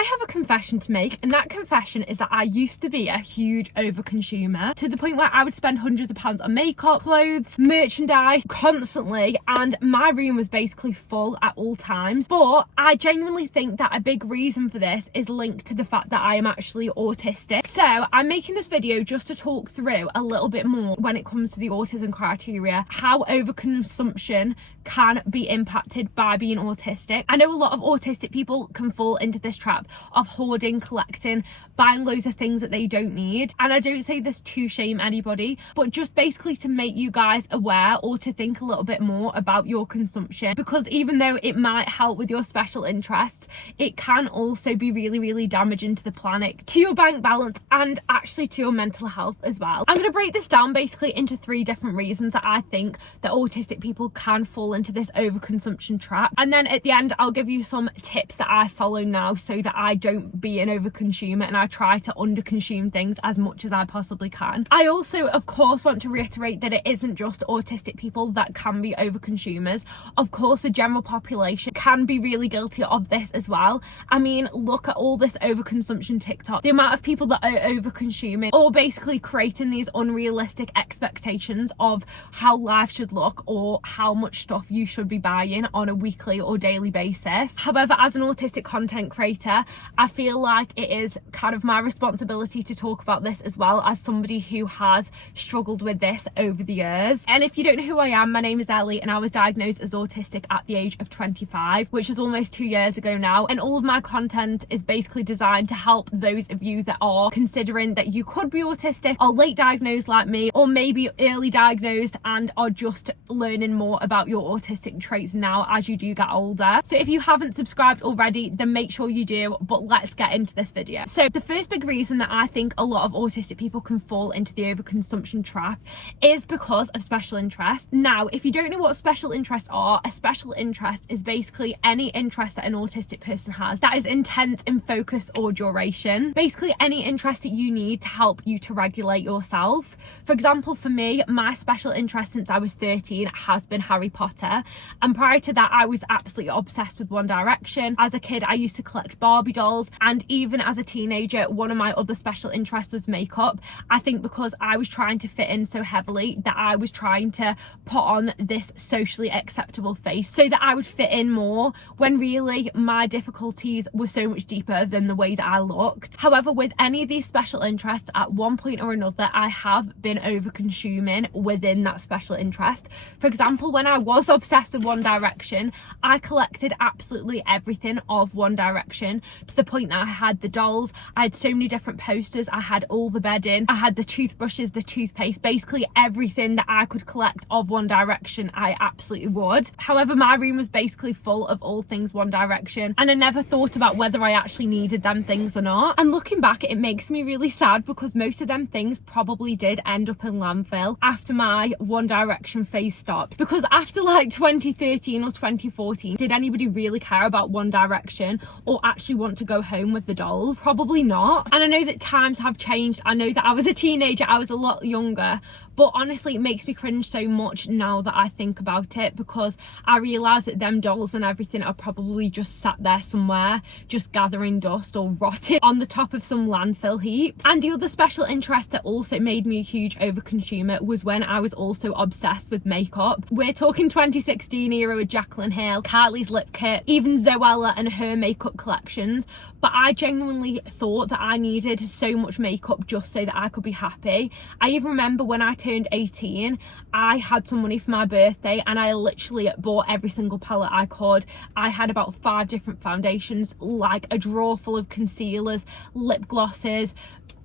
I have a confession to make, and that confession is that I used to be a huge overconsumer to the point where I would spend hundreds of pounds on makeup, clothes, merchandise constantly, and my room was basically full at all times. But I genuinely think that a big reason for this is linked to the fact that I am actually autistic. So I'm making this video just to talk through a little bit more when it comes to the autism criteria, how overconsumption can be impacted by being autistic. I know a lot of autistic people can fall into this trap of hoarding, collecting, buying loads of things that they don't need. And I don't say this to shame anybody, but just basically to make you guys aware or to think a little bit more about your consumption, because even though it might help with your special interests, it can also be really damaging to the planet, to your bank balance, and actually to your mental health as well. I'm going to break this down basically into 3 different reasons that I think that autistic people can fall into this overconsumption trap, and then at the end I'll give you some tips that I follow now so that I don't be an overconsumer and I try to underconsume things as much as I possibly can. I also of course want to reiterate that it isn't just autistic people that can be overconsumers. Of course the general population can be really guilty of this as well. I mean, look at all this overconsumption TikTok, the amount of people that are overconsuming or basically creating these unrealistic expectations of how life should look or how much stuff you should be buying on a weekly or daily basis. However, as an autistic content creator, I feel like it is kind of my responsibility to talk about this as well, as somebody who has struggled with this over the years. And if you don't know who I am, my name is Ellie and I was diagnosed as autistic at the age of 25, which is almost 2 years ago now, and all of my content is basically designed to help those of you that are considering that you could be autistic, are late diagnosed like me, or maybe early diagnosed and are just learning more about your autistic traits now as you do get older. So if you haven't subscribed already, then make sure you do, but let's get into this video. So the first big reason that I think a lot of autistic people can fall into the overconsumption trap is because of special interests. Now, if you don't know what special interests are, a special interest is basically any interest that an autistic person has that is intense in focus or duration. Basically any interest that you need to help you to regulate yourself. For example, for me, my special interest since I was 13 has been Harry Potter, and prior to that I was absolutely obsessed with One Direction. As a kid I used to collect Barbie dolls, and even as a teenager one of my other special interests was makeup. I think because I was trying to fit in so heavily that I was trying to put on this socially acceptable face so that I would fit in more, when really my difficulties were so much deeper than the way that I looked. However, with any of these special interests, at one point or another I have been over consuming within that special interest. For example, when I was obsessed with One Direction, I collected absolutely everything of One Direction to the point that I had the dolls, I had so many different posters, I had all the bedding, I had the toothbrushes, the toothpaste, basically everything that I could collect of One Direction I absolutely would. However, my room was basically full of all things One Direction, and I never thought about whether I actually needed them things or not. And looking back, it makes me really sad because most of them things probably did end up in landfill after my One Direction phase stopped, because after like 2013 or 2014, did anybody really care about One Direction or actually want to go home with the dolls? Probably not. And I know that times have changed. I know that I was a teenager, I was a lot younger, but honestly it makes me cringe so much now that I think about it, because I realise that them dolls and everything are probably just sat there somewhere just gathering dust or rotting on the top of some landfill heap. And the other special interest that also made me a huge overconsumer was when I was also obsessed with makeup. We're talking 2016 era with Jaclyn Hill, Kylie's lip kit, even Zoella and her makeup collections. But I genuinely thought that I needed so much makeup just so that I could be happy. I even remember when I turned 18, I had some money for my birthday and I literally bought every single palette I could. I had about 5 different foundations, like a drawer full of concealers, lip glosses,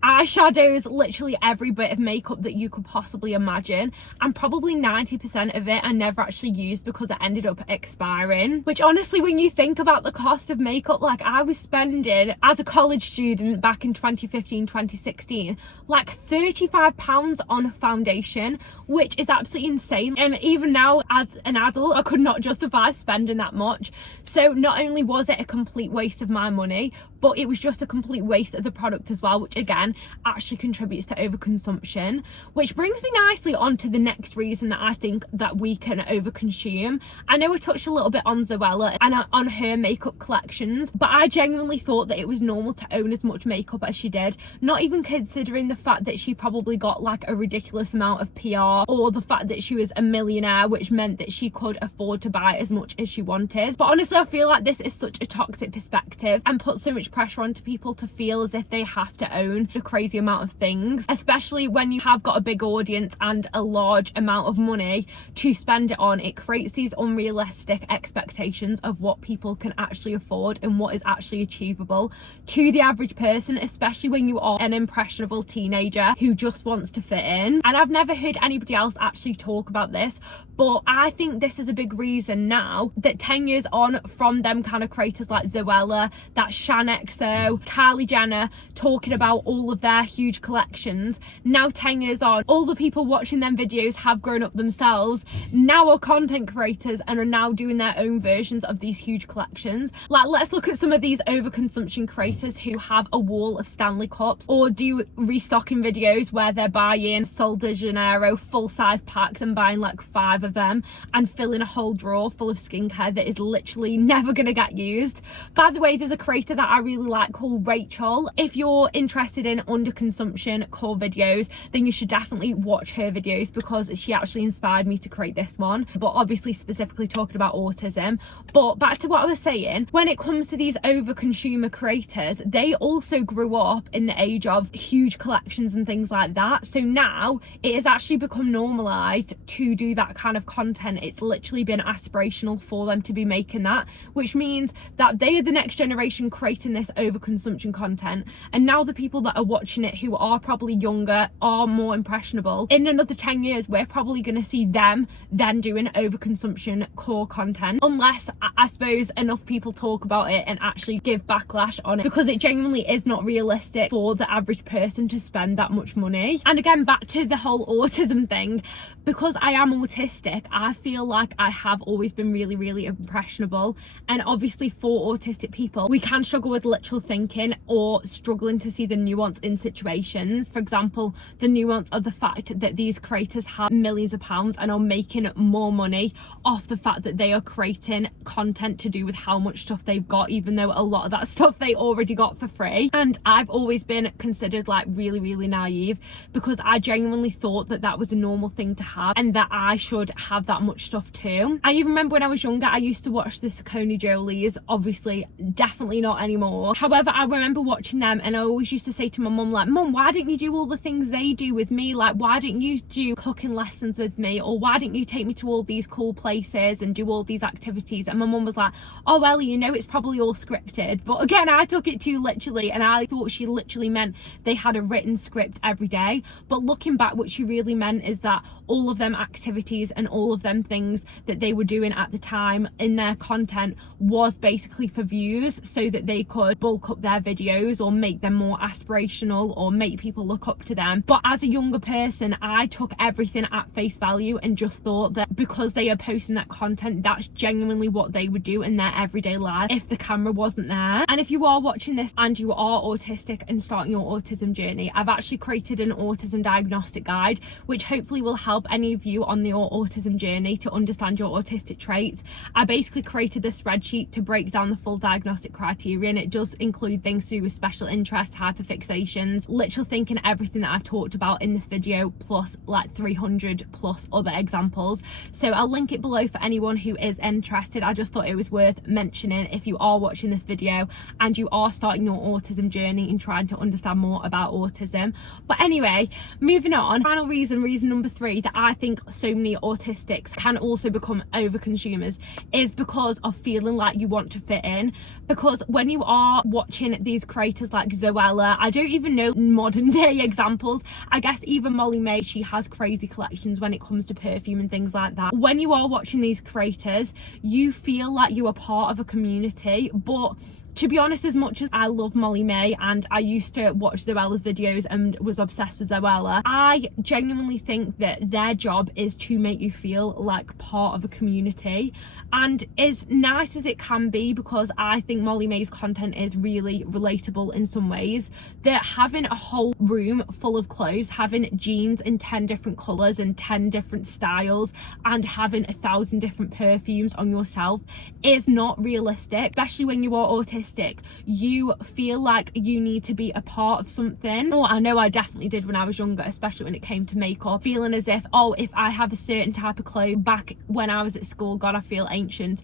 eyeshadows, literally every bit of makeup that you could possibly imagine, and probably 90% of it I never actually used because it ended up expiring. Which honestly, when you think about the cost of makeup, like I was spending as a college student back in 2015 2016 like £35 on foundation, which is absolutely insane. And even now as an adult I could not justify spending that much. So not only was it a complete waste of my money, but it was just a complete waste of the product as well, which again actually contributes to overconsumption. Which brings me nicely on to the next reason that I think that we can overconsume. I know I touched a little bit on Zoella and on her makeup collections, but I genuinely thought thought that it was normal to own as much makeup as she did, not even considering the fact that she probably got like a ridiculous amount of PR, or the fact that she was a millionaire, which meant that she could afford to buy as much as she wanted. But honestly, I feel like this is such a toxic perspective and puts so much pressure onto people to feel as if they have to own a crazy amount of things, especially when you have got a big audience and a large amount of money to spend it on. It creates these unrealistic expectations of what people can actually afford and what is actually achievable to the average person, especially when you are an impressionable teenager who just wants to fit in. And I've never heard anybody else actually talk about this, but I think this is a big reason now that 10 years on from them kind of creators like Zoella, that Shan XO, Kylie Jenner talking about all of their huge collections, now 10 years on, all the people watching them videos have grown up themselves, now are content creators and are now doing their own versions of these huge collections. Like, let's look at some of these overconsumption creators who have a wall of Stanley cups or do restocking videos where they're buying Sol de Janeiro full-size packs and buying like 5 of them and filling a whole drawer full of skincare that is literally never gonna get used. By the way, there's a creator that I really like called Rachel. If you're interested in underconsumption core videos, then you should definitely watch her videos because she actually inspired me to create this one, but obviously specifically talking about autism. But back to what I was saying, when it comes to these over-consumer creators, they also grew up in the age of huge collections and things like that. So now it has actually become normalized to do that kind of content. It's literally been aspirational for them to be making that, which means that they are the next generation creating this overconsumption content. And now the people that are watching it who are probably younger, are more impressionable, in another 10 years we're probably going to see them then doing overconsumption core content, unless I suppose enough people talk about it and actually give backlash on it, because it genuinely is not realistic for the average person to spend that much money. And again, back to the whole autism thing, because I am autistic, I feel like I have always been really impressionable, and obviously for autistic people we can struggle with literal thinking or struggling to see the nuance in situations. For example, the nuance of the fact that these creators have millions of pounds and are making more money off the fact that they are creating content to do with how much stuff they've got, even though a lot of that stuff they already got for free. And I've always been considered like really naive, because I genuinely thought that that was a normal thing to have and that I should have that much stuff too. I even remember when I was younger, I used to watch the Saucony Jolies, obviously definitely not anymore. However, I remember watching them and I always used to say to my mum, like, Mum, why don't you do all the things they do with me? Like, why don't you do cooking lessons with me? Or why don't you take me to all these cool places and do all these activities? And my mum was like, oh, Ellie, you know, it's probably all scripted. But again, I took it too literally and I thought she literally meant they had a written script every day. But looking back, what she really meant is that all of them activities and all of them things that they were doing at the time in their content was basically for views, so that they could bulk up their videos or make them more aspirational or make people look up to them. But as a younger person, I took everything at face value and just thought that because they are posting that content, that's genuinely what they would do in their everyday life if the camera wasn't there. And if you are watching this and you are autistic and starting your autism journey, I've actually created an autism diagnostic guide, which hopefully will help any of you on your autism journey to understand your autistic traits. I basically created this spreadsheet to break down the full diagnostic criteria, and it does include things to do with special interests, hyperfixations, literal thinking, everything that I've talked about in this video, plus like 300 plus other examples. So I'll link it below for anyone who is interested. I just thought it was worth mentioning if you are watching this video and you are starting your autism journey and trying to understand more about autism. But anyway, moving on, final reason number 3 that I think so many autistics can also become over consumers is because of feeling like you want to fit in. Because when you are watching these creators like Zoella, I don't even know modern day examples, I guess even Molly May, she has crazy collections when it comes to perfume and things like that. When you are watching these creators, you feel like you are part of a community. But to be honest, as much as I love Molly May and I used to watch Zoella's videos and was obsessed with Zoella, I genuinely think that their job is to make you feel like part of a community. And as nice as it can be, because I think Molly May's content is really relatable in some ways, that having a whole room full of clothes, having jeans in 10 different colours and 10 different styles, and having 1,000 different perfumes on yourself is not realistic, especially when you are autistic autistic, you feel like you need to be a part of something. Or I know I definitely did when I was younger, especially when it came to makeup, feeling as if, oh, if I have a certain type of clothes, back when I was at school, God, I feel ancient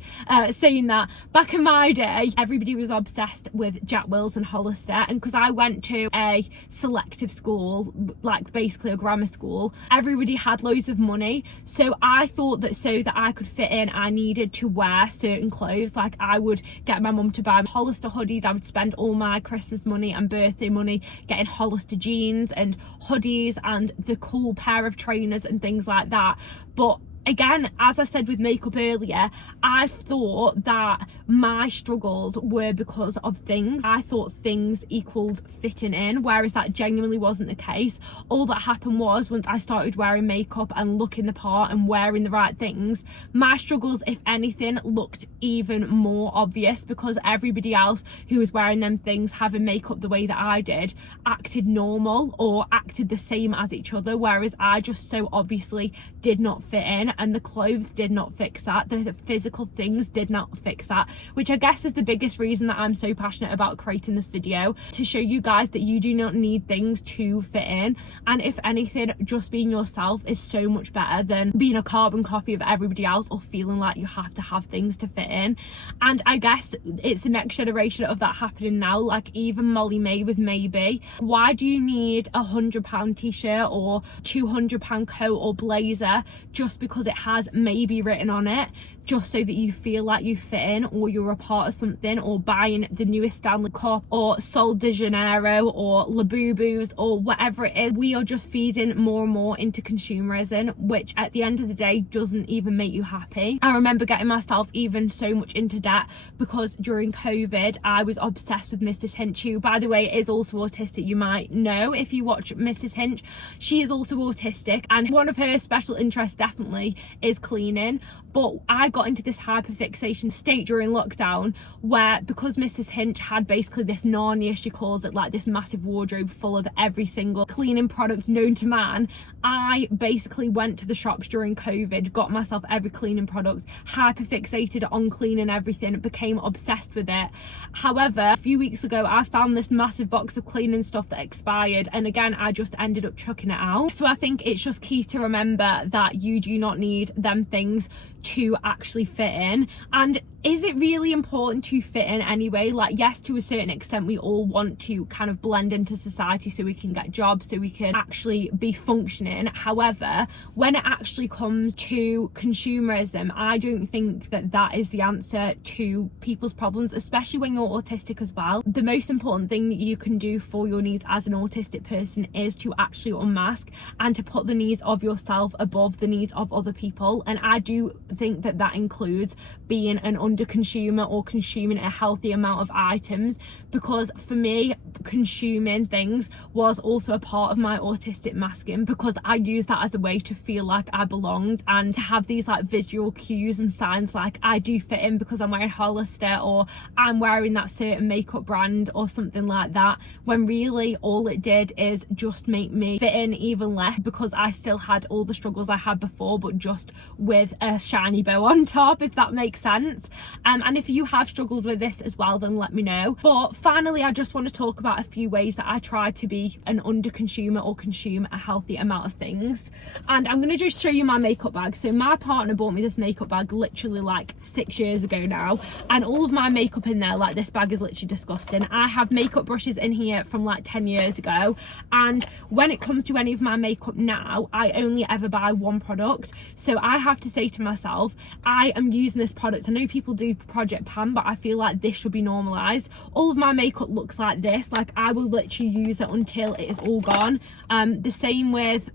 saying that, back in my day, everybody was obsessed with Jack Wills and Hollister, and because I went to a selective school, like basically a grammar school, everybody had loads of money, so I thought that so that I could fit in, I needed to wear certain clothes. Like I would get my mum to buy Hollister hoodies, I would spend all my Christmas money and birthday money getting Hollister jeans and hoodies and the cool pair of trainers and things like that. But again, as I said with makeup earlier, I thought that my struggles were because of things. I thought things equaled fitting in, whereas that genuinely wasn't the case. All that happened was, once I started wearing makeup and looking the part and wearing the right things, my struggles, if anything, looked even more obvious, because everybody else who was wearing them things, having makeup the way that I did, acted normal or acted the same as each other, whereas I just so obviously did not fit in. And the clothes did not fix that, the physical things did not fix that, which I guess is the biggest reason that I'm so passionate about creating this video, to show you guys that you do not need things to fit in. And if anything, just being yourself is so much better than being a carbon copy of everybody else, or feeling like you have to have things to fit in. And I guess it's the next generation of that happening now. Like even Molly May with Maybe, why do you need £100 t-shirt or £200 coat or blazer just because it has Maybe written on it, just so that you feel like you fit in or you're a part of something? Or buying the newest Stanley Cup or Sol de Janeiro or Labubus or whatever it is. We are just feeding more and more into consumerism, which at the end of the day doesn't even make you happy. I remember getting myself even so much into debt because during COVID I was obsessed with Mrs. Hinch, who by the way is also autistic. You might know if you watch Mrs. Hinch, she is also autistic, and one of her special interests definitely is cleaning. But I got into this hyperfixation state during lockdown where, because Mrs. Hinch had basically this Narnia, she calls it, like this massive wardrobe full of every single cleaning product known to man, I basically went to the shops during COVID, got myself every cleaning product, hyperfixated on cleaning everything, became obsessed with it. However, a few weeks ago I found this massive box of cleaning stuff that expired, and again I just ended up chucking it out. So I think it's just key to remember that you do not need them things to actually fit in. And is it really important to fit in anyway? Like, yes, to a certain extent we all want to kind of blend into society so we can get jobs, so we can actually be functioning. However, when it actually comes to consumerism, I don't think that that is the answer to people's problems, especially when you're autistic as well. The most important thing that you can do for your needs as an autistic person is to actually unmask and to put the needs of yourself above the needs of other people. And I do think that that includes being an under consumer or consuming a healthy amount of items, because for me consuming things was also a part of my autistic masking, because I used that as a way to feel like I belonged and to have these like visual cues and signs like I do fit in because I'm wearing Hollister or I'm wearing that certain makeup brand or something like that, when really all it did is just make me fit in even less, because I still had all the struggles I had before, but just with a shiny bow on top, if that makes sense. And if you have struggled with this as well, then let me know. But finally, I just want to talk about a few ways that I try to be an under consumer or consume a healthy amount of things. And I'm going to just show you my makeup bag. So my partner bought me this makeup bag literally like 6 years ago now, and all of my makeup in there, like this bag is literally disgusting. I have makeup brushes in here from like 10 years ago, and when it comes to any of my makeup now, I only ever buy one product. So I have to say to myself, I am using this product. I know people do Project Pan, but I feel like this should be normalized. All of my makeup looks like this. Like I will literally use it until it is all gone. The same with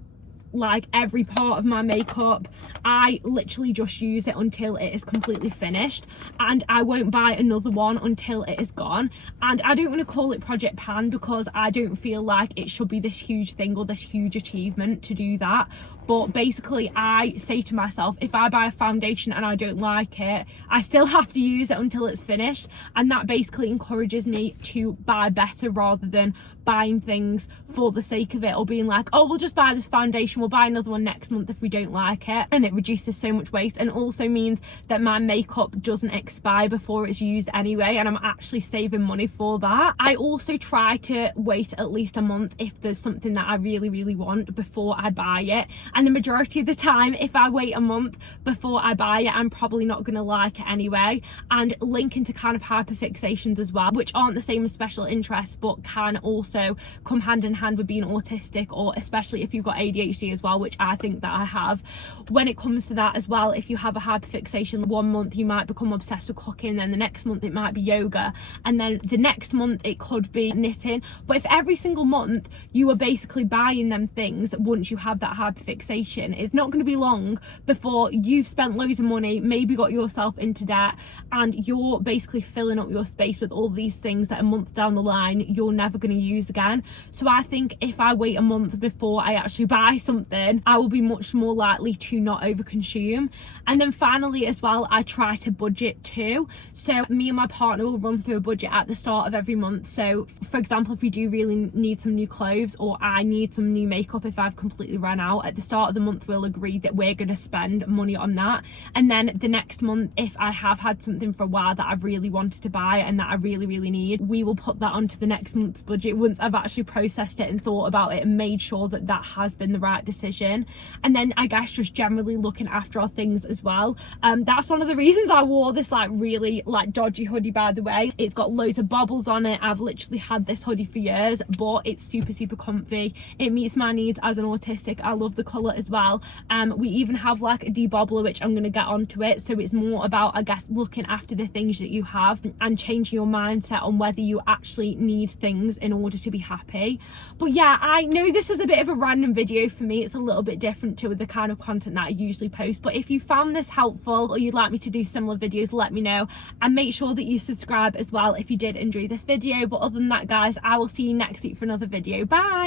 like every part of my makeup. I literally just use it until it is completely finished, and I won't buy another one until it is gone. And I don't want to call it Project Pan because I don't feel like it should be this huge thing or this huge achievement to do that, but basically I say to myself, if I buy a foundation and I don't like it, I still have to use it until it's finished, and that basically encourages me to buy better rather than buying things for the sake of it, or being like, oh, we'll just buy this foundation, we'll buy another one next month if we don't like it. And it reduces so much waste, and also means that my makeup doesn't expire before it's used anyway, and I'm actually saving money for that. I also try to wait at least a month if there's something that I really want before I buy it, and the majority of the time if I wait a month before I buy it, I'm probably not going to like it anyway. And linking to kind of hyperfixations as well, which aren't the same as special interests but can also come hand in hand with being autistic, or especially if you've got ADHD as well, which I think that I have. When it comes to that as well, if you have a hyperfixation, one month you might become obsessed with cooking, then the next month it might be yoga, and then the next month it could be knitting. But if every single month you are basically buying them things, once you have that hyperfixation, it's not going to be long before you've spent loads of money, maybe got yourself into debt, and you're basically filling up your space with all these things that a month down the line you're never going to use again. So I think if I wait a month before I actually buy something, I will be much more likely to not overconsume. And then finally as well, I try to budget too. So me and my partner will run through a budget at the start of every month. So for example, if we do really need some new clothes, or I need some new makeup if I've completely run out, at the start of the month we'll agree that we're going to spend money on that. And then the next month, if I have had something for a while that I've really wanted to buy and that I really need, we will put that onto the next month's budget once I've actually processed it and thought about it and made sure that that has been the right decision. And then I guess just generally looking after our things as well. That's one of the reasons I wore this like really like dodgy hoodie, by the way. It's got loads of bobbles on it. I've literally had this hoodie for years, but it's super comfy. It meets my needs as an autistic. I love the colour as well. We even have like a debobbler, which I'm going to get onto it. So it's more about, I guess, looking after the things that you have and changing your mindset on whether you actually need things in order to be happy. But yeah, I know this is a bit of a random video for me. It's a little bit different to the kind of content that I usually post, but if you found this helpful or you'd like me to do similar videos, let me know, and make sure that you subscribe as well if you did enjoy this video. But other than that, guys, I will see you next week for another video. Bye.